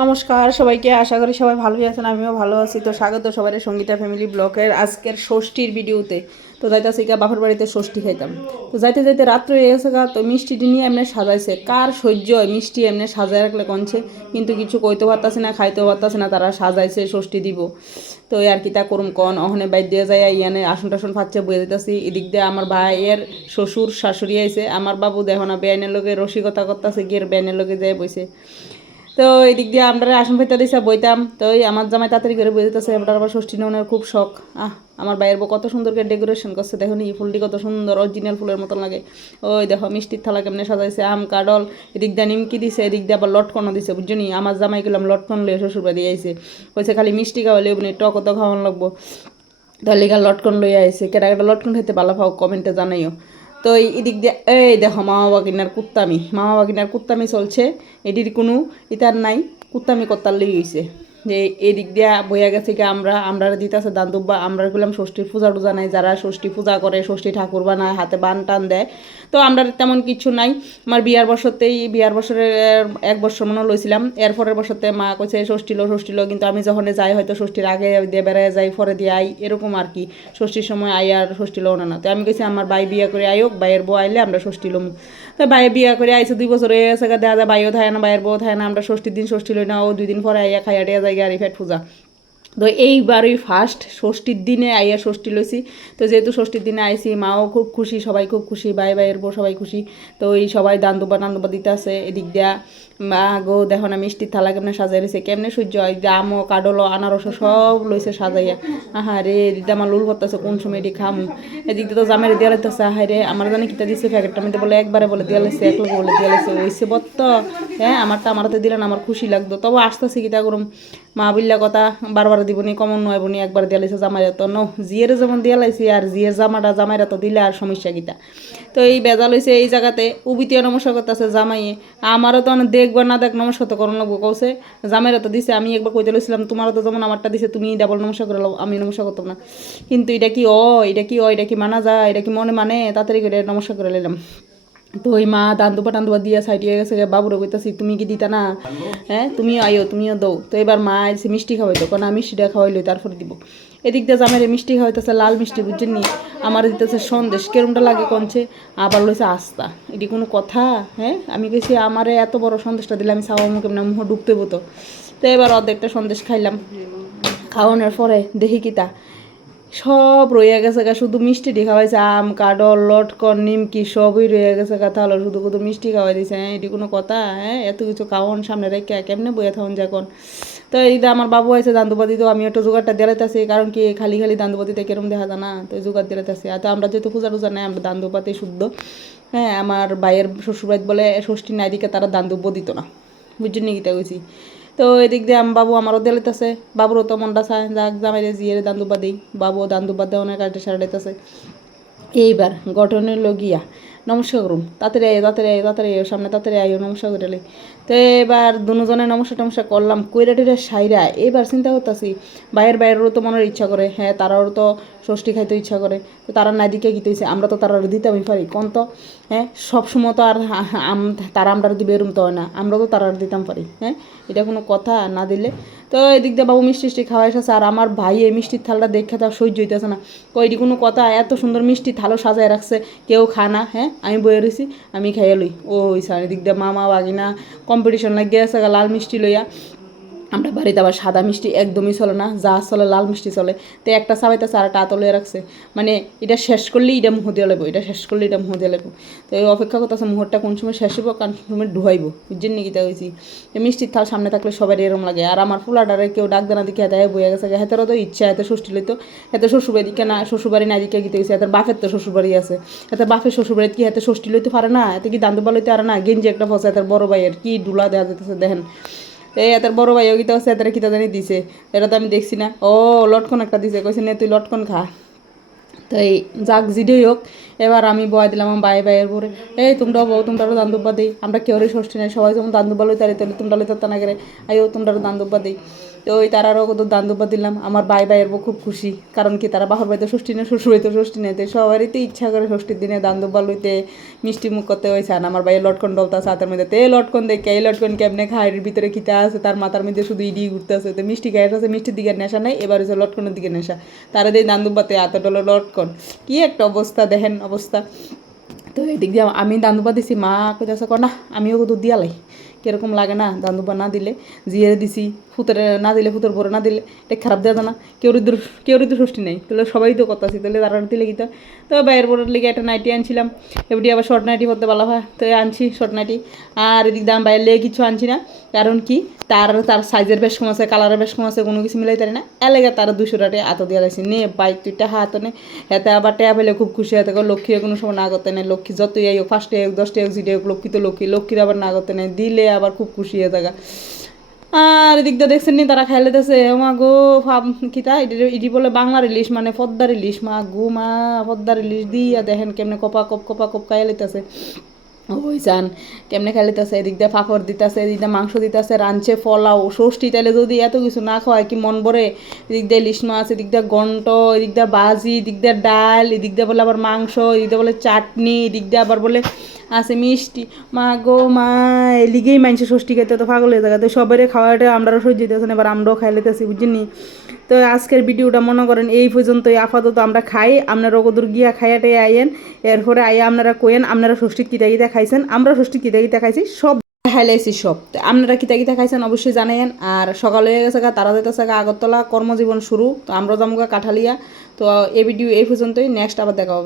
নমস্কার সবাইকে, আশা করি সবাই ভালোই আছেন। আমিও ভালো আছি। তো স্বাগত সবাই সঙ্গীতা ফ্যামিলি ব্লগের আজকের ষষ্ঠীর ভিডিওতে। তো যাইতেছি গা বাপের বাড়িতে ষষ্ঠী খাইতাম। তো যাইতে যাইতে রাত্রে হয়ে গেছে গা। তো মিষ্টিটি নিয়ে এমনি সাজাইছে, কার সহ্য হয় মিষ্টি এমনি সাজায় রাখলে কনছে, কিন্তু কিছু কইতে পারতাছে না, খাইতেও পারতাছে না। তারা সাজাইছে ষষ্ঠী দিব, তো আর কি তা করুম কন। অহনে বাইর দিয়ে যায় ইয়ানে আসন টাসন ফাচ্ছে বয়ে দিতেছি। এদিক দিয়ে আমার ভাইয়ের শ্বশুর শাশুড়ি আইছে। আমার বাবু দেখো না বেআইনের লোকে রসিকতা করতেছে, গিয়ে বেআইনের লোকে যায় বইছে। তো এই দিক দিয়ে আমরা আসন পাইতে দিছে বইতাম। তো ওই আমার জামাই তাড়াতাড়ি করে বই দিতেছে। এবার আবার ষষ্ঠী ননের খুব শখ। আমার বাইরের বউ কত সুন্দর করে ডেকোরেশন করছে, দেখুন এই ফুলটি কত সুন্দর, অরিজিনাল ফুলের মতন লাগে। ওই দেখো মিষ্টির থালা কেমনে সাজাইছে, আম কাডল, এদিক দিয়ে নিমকি দিছে, এদিক দিয়ে আবার লটকনও দিছে, বুঝছো নি। আমার জামাই গেলাম লটকন লয়ে শ্বশুর বাড়ি আইছে, কইছে খালি মিষ্টি খাওয়ালে টক তো খাওয়ানো লাগবো। তাহলে গা লটকন লইয়া আইছে। কেটা কেটা লটকন খাইতে ভালো পাও কমেন্টে জানাইও। তো এদিক দিয়ে এই দেখো মামা বাগিনার কুত্তামি, মামা বাগিনার কুত্তামি চলছে। এটির কোনো ইতার নাই, কুত্তামি কর্তার লেগে হয়েছে। যে এদিক দিয়া বইয়া গেছে কি আমরা দিতেছে দান দুব্বা। আমরা গেলাম ষষ্ঠীর পূজা টুজা নাই, যারা ষষ্ঠী পূজা করে, ষষ্ঠী ঠাকুর বানায়, হাতে বান টান দেয়। তো আমরা তেমন কিছু নাই। আমার বিয়ার বছরের 1 বছর মনে লইছিলাম। এর পরের বছরতে মা কইছে ষষ্ঠী লো, কিন্তু আমি যখন যাই হয়তো ষষ্ঠীর আগে দিয়ে বেড়ায় যাই, পরে দিয়ে আই, এরকম আর কি। ষষ্ঠীর সময় আই আর ষষ্ঠী লো না। তো আমি কইছি আমার ভাই বিয়া করে আইক, ভাইয়ের বউ আইলে আমরা ষষ্ঠী লম। তো ভাই বিয়া করে আইসে 2 বছর হয়ে গেছে, দেখা যায় ভাইও থাকে না, ভাইয়ের বউ থাকে না। আমরা ষষ্ঠীর দিন ষষ্ঠী লই না, ও 2 দিন পরে আইয়া খাইয়া টিয়া জায়গা আর ফেট পূজা। তো এইবারই ফার্স্ট ষষ্ঠীর দিনে আইয়া ষষ্ঠী লইছি। তো যেহেতু ষষ্ঠীর দিনে আইসি, মাও খুব খুশি, সবাই খুব খুশি, ভাইয়ের বউ সবাই খুশি। তো এই সবাই দান দুবা দিতে আছে। এদিক দিয়া মা গো দেখো না মিষ্টির থালা কেমনে সাজাই রয়েছে, কেমনে সহ্য হয়। আমও কাডলও আনারসও সব লইছে সাজাইয়া। রে দিদা আমার লুল করতেছে কোন সময় এটি খামু। এদিক দিয়ে তো জামের দিয়া লাগতেছে। রে আমার জানি কিতা দিচ্ছে প্যাকেটটা মধ্যে, বলে একবারে বলে দিয়া লাগছে, এক লোক বলে দিয়া লাগছে, ওইসে বত্ত। হ্যাঁ আমারটা আমারতে দিলেন আমার খুশি লাগতো। তবে আসতেছে কিতা করুম, মা বললা কথা বারবার দিবনি, কমন নয় বনি, একবার দিয়া লাইছে জামাইরা। তো জিয়ের যেমন দিয়া লাইছি, আর জিয়ের জামাটা জামাইরা তো দিলে আর সমস্যা কিতা। তো এই বেজা লইছে এই জায়গাতে উবিতিয়া নমস্কার করতেছে জামাইয়ে। আমারও তো অনেক দেখবার না দেখ নমস্কার তো করণ লাগবো কৌছে। জামাইরা তো দিছে, আমি একবার কইতে লইছিলাম তোমারও তো যেমন আমারটা দিছে, তুমি ডাবল নমস্কার করে লাও, আমি নমস্কার করতাম না। কিন্তু এটা কি এটা কি মানা যায়, এটা কি মনে মানে, তাড়াতাড়ি করে নমস্কার করে নিলাম। তো ওই মা টান্দুবা দিয়া সাইডিয়ে গেছে, বাবুরে কইতাছি তুমি কি দিতা না, হ্যাঁ তুমিও আইও, তুমিও দৌ। তো এবার মা এসে মিষ্টি খাওয়াইতো, কারণ আমি মিষ্টিটা খাওয়াইলো তারপরে দিব। এদিক দিয়ে জামাইরে মিষ্টি খাওয়াইতেছে, লাল মিষ্টি বুঝছেন নি। আমার দিতেছে সন্দেশ, কেরমটা লাগে কনছে। আবার লইছে আস্তা, এটি কোনো কথা? হ্যাঁ আমি কইছি আমারে এত বড় সন্দেশটা দিলে আমি চাওয়া মুখে মুখ ডুবতে বতো। তো এবার অর্ধেকটা সন্দেশ খাইলাম। খাওয়ানোর পরে দেখি কিতা সব রয়ে গেছে গা, শুধু মিষ্টি খাওয়াইছে। আম কাডল লটকন নিমকি সবই রয়ে গেছে গা, তাহলে শুধু শুধু মিষ্টি খাওয়াই দিছে। হ্যাঁ এটি কোনো কথা? হ্যাঁ এত কিছু খাওয়ান সামনে রেখে কেমনে বইয়া থাকুন যখন। তো এই আমার বাবু আছে দান্দুপাতি, তো আমি একটু জোগাড়টা দিলাইতেছি, কারণ কি খালি খালি দান্দুপাতিতে কেরম দেখা যায় না, তো জোগাড় দিলাইতেছি। আর তো আমরা যেহেতু পূজা টুজা নেই, আমরা দান্দুপাতি শুদ্ধ। হ্যাঁ আমার ভাইয়ের শ্বশুরবাড়ি বলে ষষ্ঠী নাই দিকে তারা দান্দুব্য দিত না, বুঝছেন নি গীতা কইছি। তো এদিক দিয়ে বাবু আমারও দিলাইতেছে, বাবুরও তো মনটা চায় যাক জামাইরে জিয়ের দান দুব্বা দিই। বাবুও দান দুব্বা দেওয়া অনেক কাজটা সারাইতেছে। এইবার গঠনের লগিয়া নমস্কার করুন, তাড়াতাড়ি আইও সামনে, তাড়াতাড়ি আইও নমস্কার করে লাই। তো এবার দুজনে নমস্কার করলাম, কইরা টিরা সাইরা এবার চিন্তা করতেছি বাইরেরও তো মনের ইচ্ছা করে, হ্যাঁ তারাও তো ষষ্ঠী খাইতে ইচ্ছা করে। তো তারা না দিকে গীত হয়েছে, আমরা তো তারা দিতামই পারি কোন তো। হ্যাঁ সবসময় তো আর তারা আমরা দিবে এরম তো হয় না, আমরা তো তারা দিতাম পারি। হ্যাঁ এটা কোনো কথা না দিলে। তো এদিক দিয়ে বাবু মিষ্টি খাওয়া এসেছে, আর আমার ভাই এই মিষ্টির থালটা দেখে তো সহ্য হইতেছে না। কইটি কোনো কথা, এত সুন্দর মিষ্টি থালও সাজায় রাখছে, কেউ খানা। হ্যাঁ আমি বয়ে রয়েছি, আমি খাইয়া লই। ওই স্যার এদিক দিয়ে মামা বাগিনা কম্পিটিশন লাগিয়ে আছে লাল মিষ্টি লইয়া। আমরা বাড়িতে আবার সাদা মিষ্টি একদমই চলে না, যা চলে লাল মিষ্টি চলে। তো একটা চাবাইতেছে আর একটা আতলে রাখছে, মানে এটা শেষ করলেই এটা মুহ দিয়ে লাগবো, এটা শেষ করলে এটা মুহ দিয়ে লাগবো। তো এই অপেক্ষা করতেছে মুহূর্তটা কোন সময় শেষ হইব, কোন সময় ঢুয়াইব, বুঝছেন নাকি তা হয়েছি। মিষ্টির থাল সামনে থাকলে সবাই এরম লাগে। আর আমার ফুলাডারে কেউ ডাক দেনা দিকে হেঁটে বইয়া গেছে, হেতেরও তো ইচ্ছা, এতে ষষ্ঠী লইতো, এতে শ্বশুরবাড়ি দিকে না, শ্বশুরবাড়ি না দিকে গিতে গেছে। এত বাপের তো শ্বশুরবাড়ি আছে, এত বাপের শ্বশুরবাড়িতে কি এত ষষ্ঠী লইতে পারে না, এতে কি দান্দুবা লইতে পারে না। গেঞ্জি একটা ফসে এত বড় ভাইয়ের কি ডুলা দেওয়া যেতেছে দেখেন। এই এত বড় ভাইও গীতা হচ্ছে, এত কিতা জানি দিছে, এটা তো আমি দেখছি না। ও লটকন একটা দিছে, কইছে নে তুই লটকন খা। তো এই যাক জিডেই হোক, এবার আমি বয় দিলাম আমার বাইয়ের পরে, এই তোমরাও বউ, তোমরাও দান দুব্বা দিই, আমরা কেউরই ষষ্ঠী নেই, সবাই যেমন দান দুব্বা লই তারি তাহলে তোমরা লই তার না করে আইও তোমরাও দান দুব্বা দিই। তো ওই তারারও কত দান দুব্বা দিলাম। আমার বাইয়ের বউ খুব খুশি, কারণ কি তারা বাপের বাড়িতে ষষ্ঠী নেই, শ্বশুর বাড়িতে ষষ্ঠী নেই, সবারই তো ইচ্ছা করে ষষ্ঠীর দিনে দান দুব্বা লইতে, মিষ্টি মুখ করতে হয়েছে। আর আমার বাইয়ের লটকন ডলতাছে হাতের মধ্যে, তে লটকন দেখে এই লটকন কেমনে খায়ের ভিতরে খিতা আছে, তার মাথার মধ্যে শুধু ইডি ঘুরতে আছে। তো মিষ্টি গায়ের আছে, মিষ্টির দিকে নেশা নাই, এবার হচ্ছে লটকনের দিকে নেশা। তারা দিয়ে দান দুব্বাতে এত ডলো লটকন, কি একটা অবস্থা দেখেন অবস্থা। তো এদিক দিয়ে আমি দান্দুপা দিছি, মা কইতাছে না আমিও দুধ দিয়ালাই, কীরকম লাগে না দান্দুপা না দিলে, জিয়ে দিছি ফুতের না দিলে, ফুতের পরে না দিলে এটা খারাপ দেওয়া না, কেউরই তো ষষ্ঠী নেই, তাহলে সবাই তো কথা আছে, তাহলে তারা দিলে গীতা। তো বাইরের পরের লিগে একটা নাইটি আনছিলাম, এবারে আবার শর্ট নাইটি পরতে ভালো হয়, তো আনছি শর্ট নাইটি। আর এদিক দিয়ে আমি বাইরের লেগে কিছু আনছি না, কারণ কি তার সাইজের বেশ কম আছে, কালারের বেশ কম আছে, কোনো কিছু মিলাই তারি না, এলাকা তারা 200 টাকা এত দিয়ে গেছি, নে বাইক তুইটা হাত নে, হাতে আবার টেয়া পেলে খুব খুশি হতে, লক্ষ্মীর কোনো সময় না করতে নেই, লক্ষ্মী যতই হোক 5 টাকা হোক 10 টাকা হোক যেটা হোক, লক্ষ্মী তো লক্ষ্মীর আবার না করতে নেই, দিলে আবার খুব খুশি হয়ে থাকা। আর এদিক দিয়ে দেখছেন নি তারা খাইলে দিতেছে, মা গো ভাব কিতা ইডি বলে বাংলার ইলিশ, মানে পদ্মার ইলিশ, মা গো মা পদ্মার ইলিশ দিয়া দেখেন কেমনে কপা কপ খাইয়া লিতেছে, ওই যান কেমনে খেলিতেছে, এদিক দিয়ে পাঁপড় দিতেছে, এদিক দিয়ে মাংস দিতেছে, রাঁধছে ফলাও ষষ্ঠী, তাইলে যদি এত কিছু না খাওয়ায় কি মন ভরে। এদিক দিয়ে ইলিশ মাছ, এদিক দিয়ে ঘন্ট, এদিক দিয়ে বাজি, এদিক দিয়ে ডাল, এদিক দিয়ে বলে আবার মাংস, এদিক দিয়ে বলে চাটনি, এদিক দিয়ে আবার বলে আছে মিষ্টি, মা গো মা এলিগেই মানছে ষষ্ঠী খাইতে তো পাগল হয়ে থাকে। তো সবারই খাওয়াটা আমরাও সহ্য দিতেছেন, এবার আমরাও খাই লেতেছি বুঝিনি। তো আজকের ভিডিওটা মনে করেন এই পর্যন্তই, আপাতত আমরা খাই, আপনারা ওকদূর গিয়া খাইয়াটাই আইয়েন, এরপরে আইয়া আপনারা কোয়েন আপনারা ষষ্ঠীর কিতা কিতা খাইছেন, আমরা ষষ্ঠীর কিতা কিতা খাইছি সব হাইলাইছি সব। তো আপনারা কিতা কিতা খাইছেন অবশ্যই জানাইন। আর সকাল হয়ে গেছে তারা যেতেছে আগরতলা, কর্মজীবন শুরু, তো আমরা যাবো কাঠালিয়া। তো এই ভিডিও এই পর্যন্তই, নেক্সট আবার দেখা হবে।